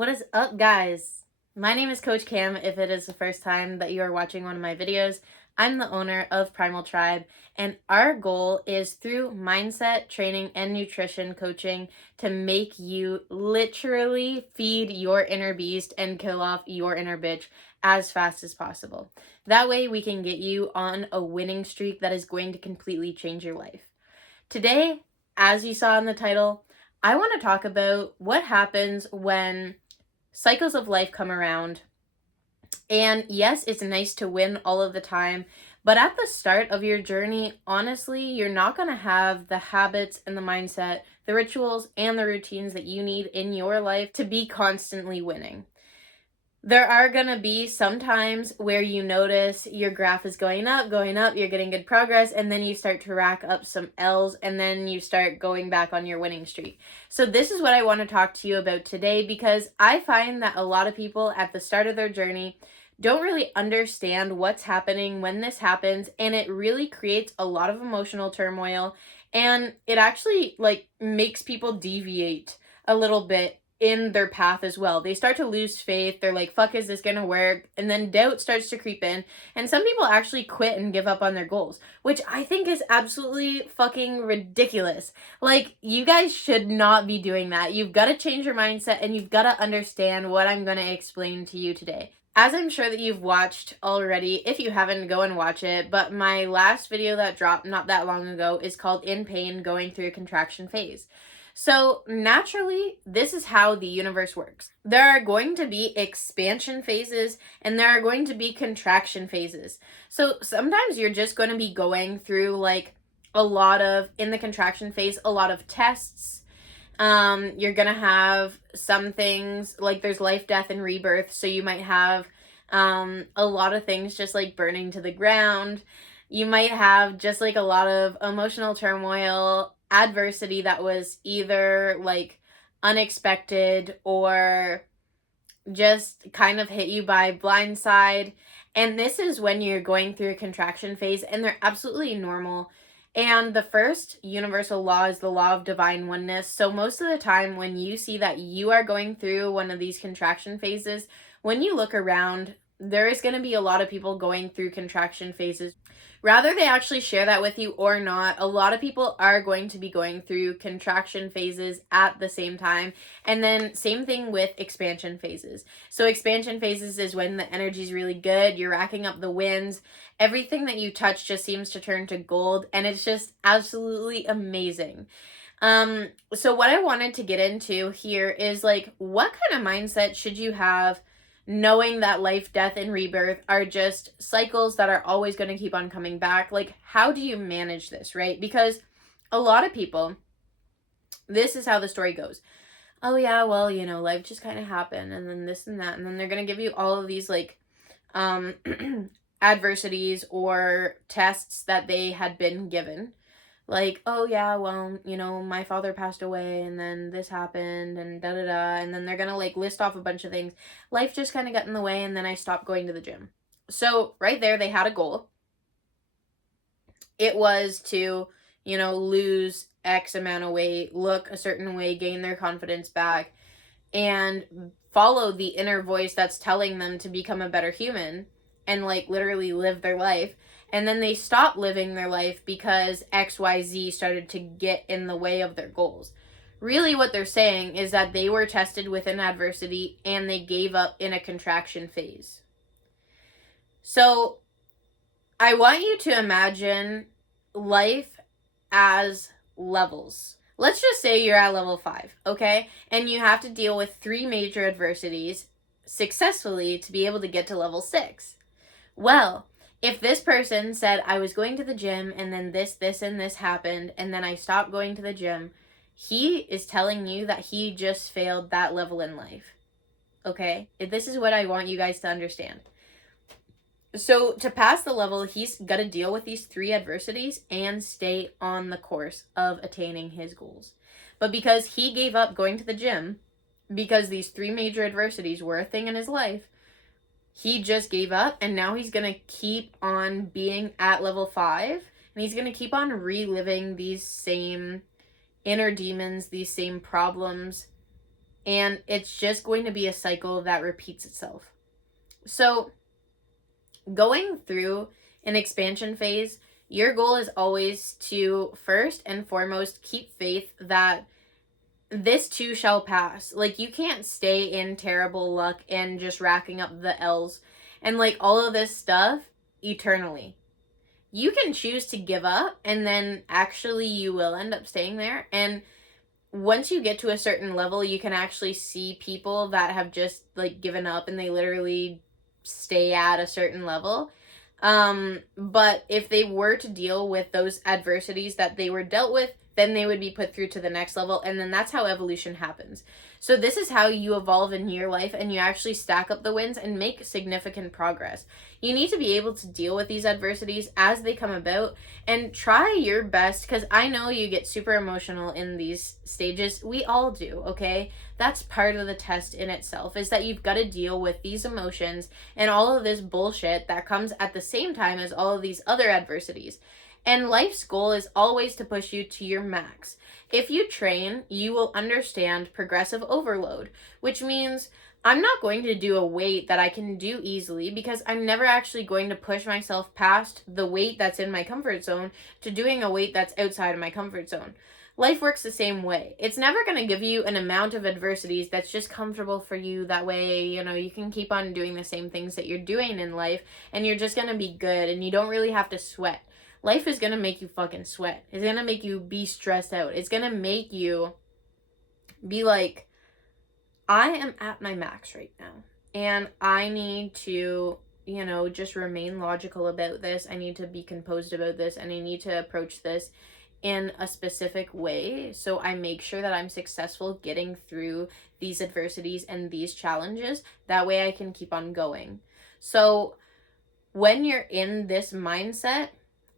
What is up, guys? My name is Coach Cam. If it is the first time that you are watching one of my videos, I'm the owner of Primal Tribe, and our goal is through mindset, training, and nutrition coaching to make you literally feed your inner beast and kill off your inner bitch as fast as possible. That way, we can get you on a winning streak that is going to completely change your life. Today, as you saw in the title, I want to talk about what happens when cycles of life come around. And yes, it's nice to win all of the time, but at the start of your journey, honestly, you're not going to have the habits and the mindset, the rituals and the routines that you need in your life to be constantly winning. There are going to be some times where you notice your graph is going up, you're getting good progress, and then you start to rack up some L's, and then you start going back on your winning streak. So this is what I want to talk to you about today, because I find that a lot of people at the start of their journey don't really understand what's happening when this happens, and it really creates a lot of emotional turmoil, and it actually makes people deviate a little bit in their path as well. They start to lose faith. They're like, fuck, is this gonna work? And then doubt starts to creep in. And some people actually quit and give up on their goals, which I think is absolutely fucking ridiculous. Like, you guys should not be doing that. You've got to change your mindset, and you've got to understand what I'm gonna explain to you today. As I'm sure that you've watched already, if you haven't, go and watch it, but my last video that dropped not that long ago is called In Pain, Going Through a Contraction Phase. So naturally, this is how the universe works. There are going to be expansion phases and there are going to be contraction phases. So sometimes you're just going to be going through in the contraction phase, a lot of tests. You're going to have some things like there's life, death, and rebirth. So you might have a lot of things just like burning to the ground. You might have just like a lot of emotional turmoil, adversity that was either like unexpected or just kind of hit you by blindside. And this is when you're going through a contraction phase, and they're absolutely normal. And the first universal law is the law of divine oneness. So most of the time when you see that you are going through one of these contraction phases, when you look around, there is going to be a lot of people going through contraction phases. Rather they actually share that with you or not, a lot of people are going to be going through contraction phases at the same time. And then same thing with expansion phases. So expansion phases is when the energy is really good, you're racking up the wins, everything that you touch just seems to turn to gold, and it's just absolutely amazing. So what I wanted to get into here is like, what kind of mindset should you have knowing that life, death, and rebirth are just cycles that are always going to keep on coming back? Like, how do you manage this, right? Because a lot of people, this is how the story goes. Oh yeah, well, life just kind of happened, and then this and that, and then they're going to give you all of these adversities or tests that they had been given. Like, oh yeah, well, my father passed away, and then this happened, and da-da-da, and then they're gonna list off a bunch of things. Life just kind of got in the way, and then I stopped going to the gym. So right there, they had a goal. It was to, lose X amount of weight, look a certain way, gain their confidence back, and follow the inner voice that's telling them to become a better human and literally live their life. And then they stopped living their life because XYZ started to get in the way of their goals. Really what they're saying is that they were tested with an adversity and they gave up in a contraction phase. So I want you to imagine life as levels. Let's just say you're at level 5, okay? And you have to deal with 3 major adversities successfully to be able to get to level 6. Well, if this person said, I was going to the gym and then this, and this happened, and then I stopped going to the gym, he is telling you that he just failed that level in life. Okay? This is what I want you guys to understand. So to pass the level, he's got to deal with these 3 adversities and stay on the course of attaining his goals. But because he gave up going to the gym, because these 3 major adversities were a thing in his life, he just gave up, and now he's going to keep on being at level 5, and he's going to keep on reliving these same inner demons, these same problems, And it's just going to be a cycle that repeats itself. So, going through an expansion phase, your goal is always to first and foremost keep faith that this too shall pass. Like, you can't stay in terrible luck and just racking up the L's and like all of this stuff eternally. You can choose to give up, and then actually you will end up staying there. And once you get to a certain level, you can actually see people that have just like given up and they literally stay at a certain level. But if they were to deal with those adversities that they were dealt with, then they would be put through to the next level, and then that's how evolution happens. So this is how you evolve in your life, and you actually stack up the wins and make significant progress. You need to be able to deal with these adversities as they come about and try your best, because I know you get super emotional in these stages. We all do, okay? That's part of the test in itself, is that you've got to deal with these emotions and all of this bullshit that comes at the same time as all of these other adversities. And life's goal is always to push you to your max. If you train, you will understand progressive overload, which means I'm not going to do a weight that I can do easily, because I'm never actually going to push myself past the weight that's in my comfort zone to doing a weight that's outside of my comfort zone. Life works the same way. It's never going to give you an amount of adversities that's just comfortable for you. That way, you can keep on doing the same things that you're doing in life, and you're just going to be good, and you don't really have to sweat. Life is going to make you fucking sweat. It's going to make you be stressed out. It's going to make you be like, I am at my max right now, and I need to, just remain logical about this. I need to be composed about this, and I need to approach this in a specific way so I make sure that I'm successful getting through these adversities and these challenges. That way I can keep on going. So when you're in this mindset,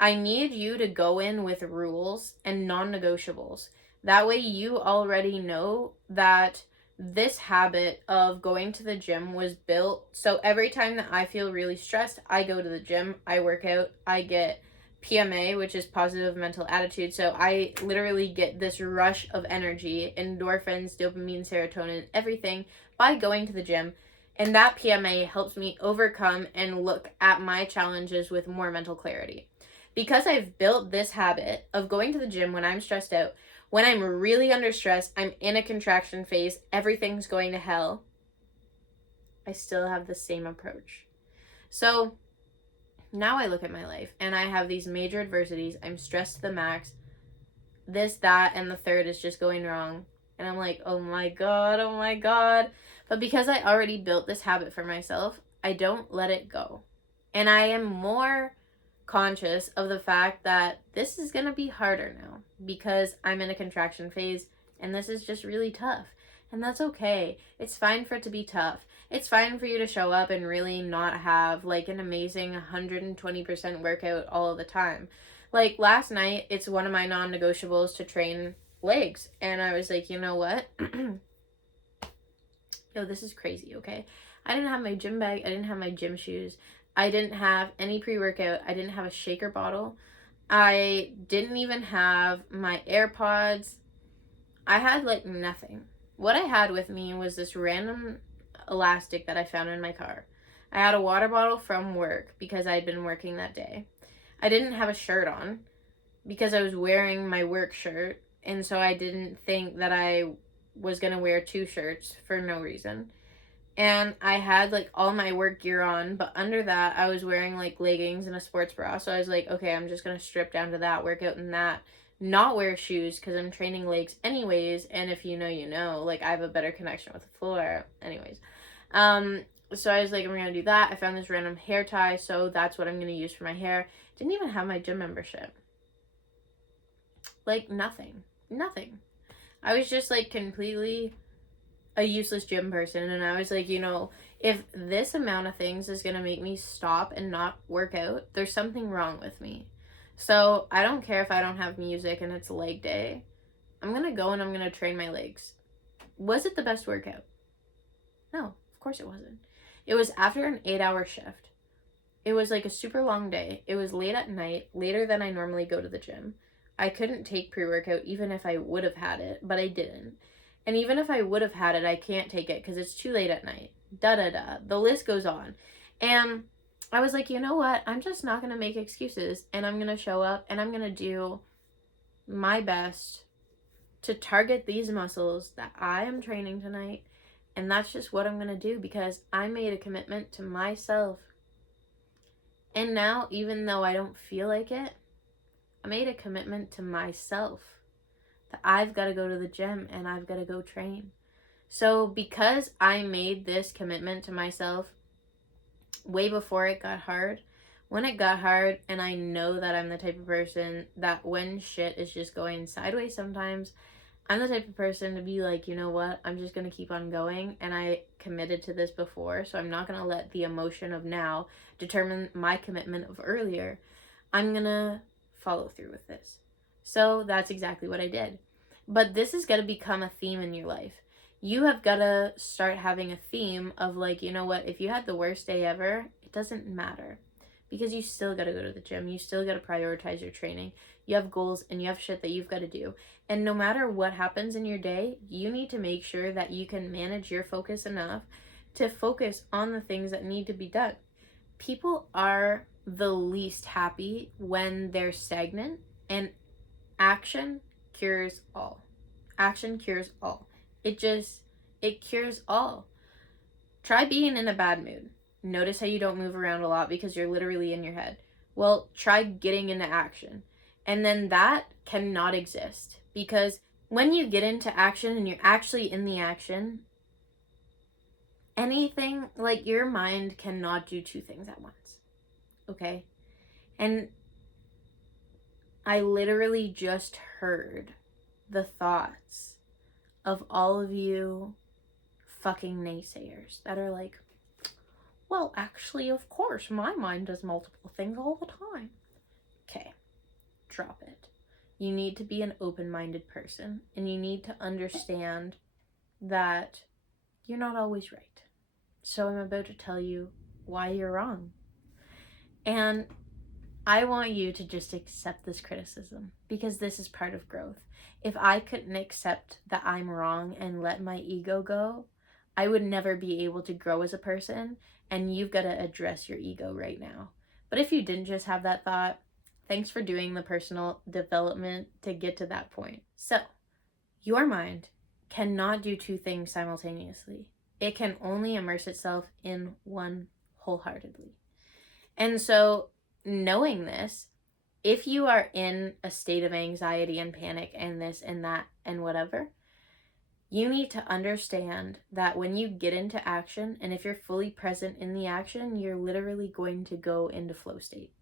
I need you to go in with rules and non-negotiables. That way you already know that this habit of going to the gym was built. So every time that I feel really stressed, I go to the gym, I work out, I get PMA, which is positive mental attitude. So I literally get this rush of energy, endorphins, dopamine, serotonin, everything by going to the gym. And that PMA helps me overcome and look at my challenges with more mental clarity. Because I've built this habit of going to the gym when I'm stressed out, when I'm really under stress, I'm in a contraction phase, everything's going to hell, I still have the same approach. So now I look at my life and I have these major adversities. I'm stressed to the max. This, that, and the third is just going wrong. And I'm like, oh my God. But because I already built this habit for myself, I don't let it go. And I am more conscious of the fact that this is going to be harder now because I'm in a contraction phase and this is just really tough. And that's okay. It's fine for it to be tough. It's fine for you to show up and really not have like an amazing 120% workout all of the time. Like last night, it's one of my non-negotiables to train legs. And I was like, you know what? Yo, this is crazy, okay? I didn't have my gym bag. I didn't have my gym shoes. I didn't have any pre-workout. I didn't have a shaker bottle. I didn't even have my AirPods. I had like nothing. What I had with me was this random elastic that I found in my car. I had a water bottle from work because I had been working that day. I didn't have a shirt on because I was wearing my work shirt, and so I didn't think that I was going to wear two shirts for no reason. And I had like all my work gear on, but under that I was wearing like leggings and a sports bra. So I was like, okay, I'm just going to strip down to that, work out in that, not wear shoes because I'm training legs anyways. And if you know, like I have a better connection with the floor anyways. So I was like, I'm going to do that. I found this random hair tie, so that's what I'm going to use for my hair. Didn't even have my gym membership. Like nothing. I was just like completely a useless gym person, and I was like, if this amount of things is gonna make me stop and not work out, there's something wrong with me. So I don't care if I don't have music and it's leg day. I'm gonna go and I'm gonna train my legs. Was it the best workout? No, of course it wasn't. It was after an 8-hour shift. It was like a super long day. It was late at night, later than I normally go to the gym. I couldn't take pre-workout even if I would have had it, but I didn't. And even if I would have had it, I can't take it because it's too late at night. Da da da. The list goes on. And I was like, you know what? I'm just not going to make excuses, and I'm going to show up and I'm going to do my best to target these muscles that I am training tonight. And that's just what I'm going to do because I made a commitment to myself. And now, even though I don't feel like it, I made a commitment to myself that I've got to go to the gym and I've got to go train. So because I made this commitment to myself way before it got hard, when it got hard, and I know that I'm the type of person that when shit is just going sideways sometimes, I'm the type of person to be like, you know what, I'm just going to keep on going, and I committed to this before, so I'm not going to let the emotion of now determine my commitment of earlier. I'm going to follow through with this. So that's exactly what I did. But this is going to become a theme in your life. You have got to start having a theme of like, you know what, if you had the worst day ever, it doesn't matter. Because you still got to go to the gym. You still got to prioritize your training. You have goals and you have shit that you've got to do. And no matter what happens in your day, you need to make sure that you can manage your focus enough to focus on the things that need to be done. People are the least happy when they're stagnant, and action cures all. Action cures all. It cures all. Try being in a bad mood. Notice how you don't move around a lot because you're literally in your head. Well, try getting into action. And then that cannot exist because when you get into action and you're actually in the action, anything, like, your mind cannot do two things at once. Okay? And I literally just heard the thoughts of all of you fucking naysayers that are like, well, actually, of course, my mind does multiple things all the time. Okay, drop it. You need to be an open-minded person, and you need to understand that you're not always right. So I'm about to tell you why you're wrong. And I want you to just accept this criticism because this is part of growth. If I couldn't accept that I'm wrong and let my ego go, I would never be able to grow as a person, and you've got to address your ego right now. But if you didn't just have that thought, thanks for doing the personal development to get to that point. So, your mind cannot do two things simultaneously. It can only immerse itself in one wholeheartedly. And so, knowing this, if you are in a state of anxiety and panic and this and that and whatever, you need to understand that when you get into action, and if you're fully present in the action, you're literally going to go into flow state.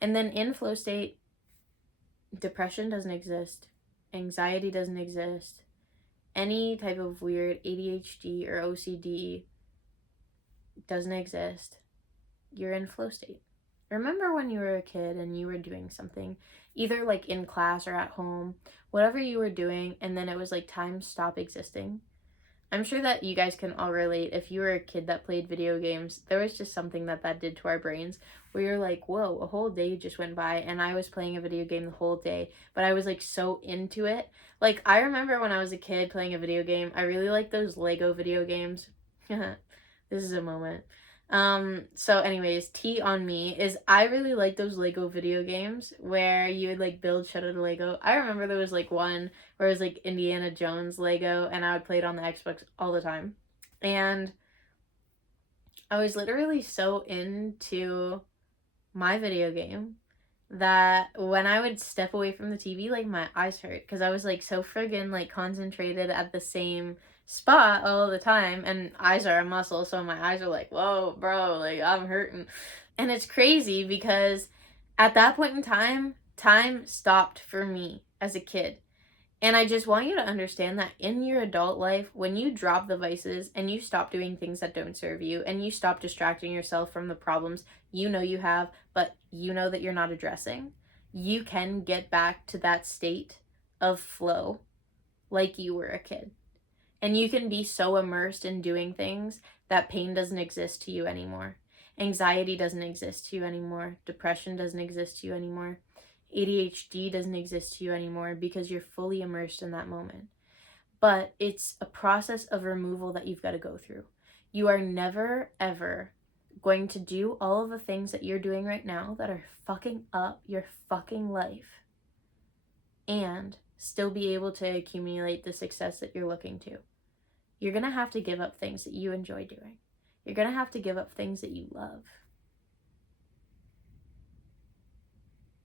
And then in flow state, depression doesn't exist, anxiety doesn't exist, any type of weird ADHD or OCD doesn't exist. You're in flow state. Remember when you were a kid and you were doing something, either like in class or at home, whatever you were doing, and then it was like time stop existing? I'm sure that you guys can all relate. If you were a kid that played video games, there was just something that did to our brains where you're like, whoa, a whole day just went by and I was playing a video game the whole day, but I was like so into it. Like, I remember when I was a kid playing a video game, I really liked those Lego video games. This is a moment. So anyways, tea on me is I really like those Lego video games where you would like build shit out of Lego. I remember there was like one where it was like Indiana Jones Lego, and I would play it on the Xbox all the time. And I was literally so into my video game that when I would step away from the TV, like, my eyes hurt because I was like so friggin' like concentrated at the same spot all the time, and eyes are a muscle, so my eyes are like, whoa, bro, like, I'm hurting. And it's crazy because at that point in time stopped for me as a kid. And I just want you to understand that in your adult life, when you drop the vices and you stop doing things that don't serve you and you stop distracting yourself from the problems you know you have, but you know that you're not addressing, you can get back to that state of flow like you were a kid. And you can be so immersed in doing things that pain doesn't exist to you anymore. Anxiety doesn't exist to you anymore. Depression doesn't exist to you anymore. ADHD doesn't exist to you anymore because you're fully immersed in that moment. but it's a process of removal that you've got to go through. You are never, ever going to do all of the things that you're doing right now that are fucking up your fucking life and still be able to accumulate the success that you're looking to. You're going to have to give up things that you enjoy doing. You're going to have to give up things that you love.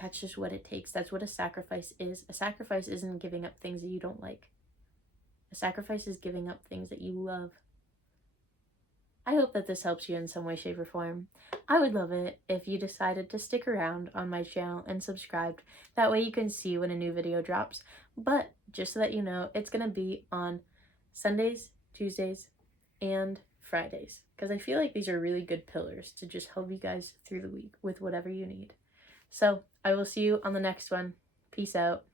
That's just what it takes. That's what a sacrifice is. A sacrifice isn't giving up things that you don't like. A sacrifice is giving up things that you love. I hope that this helps you in some way, shape, or form. I would love it if you decided to stick around on my channel and subscribed. That way you can see when a new video drops. But just so that you know, it's going to be on Sundays, Tuesdays, and Fridays. Because I feel like these are really good pillars to just help you guys through the week with whatever you need. So I will see you on the next one. Peace out.